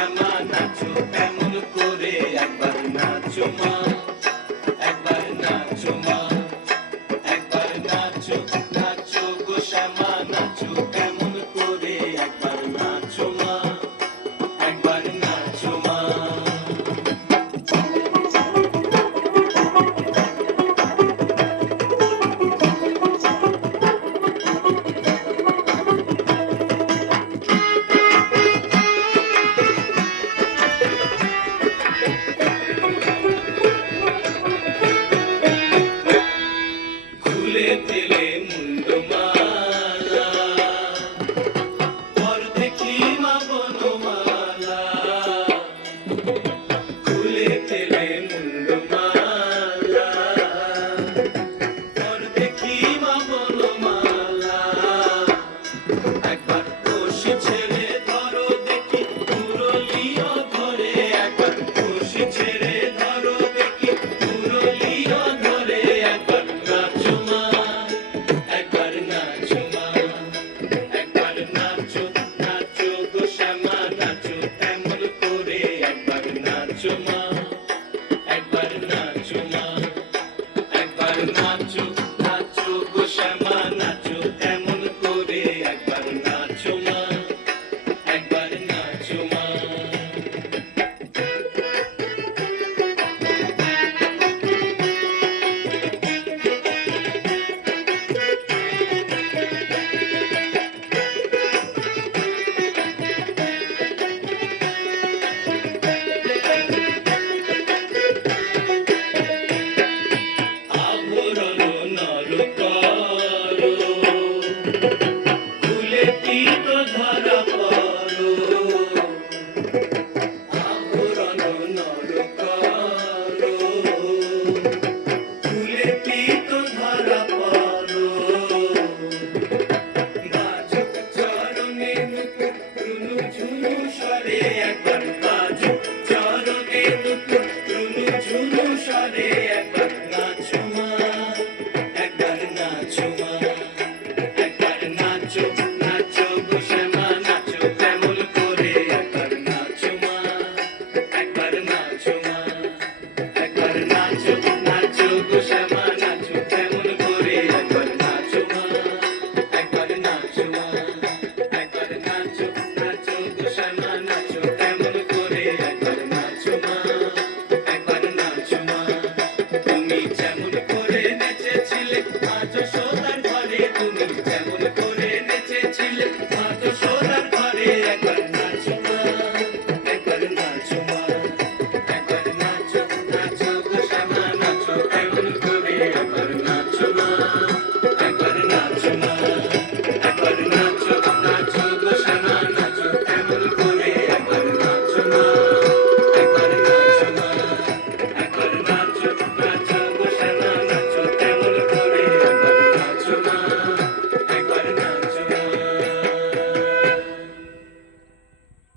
শ্যামা নাচো এমন করে একবার নাচো মা একবার নাচো মা একবার নাচো নাচো গো শ্যামা নাচো এমন করে একবার নাচো মা একবার নাচো মা খুলে দিলে মুন্ডমালা পর দেখি মা বনমালা খুলে দিলে মুন্ডমালা পর দেখি মা বনমালা একবার খুশি ছেড়ে ধরো দেখি মুরলিও ধরে একবার খুশি ছেড়ে ধরো দেখি মুরলিও ধরে একবার নাচো মা একবার নাচো মা একবার নাচো নাচো গো শ্যামা নাচো এমন করে একবার নাচো মা একবার নাচো মা একবার নাচো নাচো গো শ্যামা নাচো এমন করে একবার নাচো মা একবার নাচো মা আভরণ নর করো খুলে তীত ধরা পড়ো আভরণ নর করো খুলে তীত ধরা পড়ো বাজক চরণে মুকুট ঝুনু ঝুনু স্বরে একবার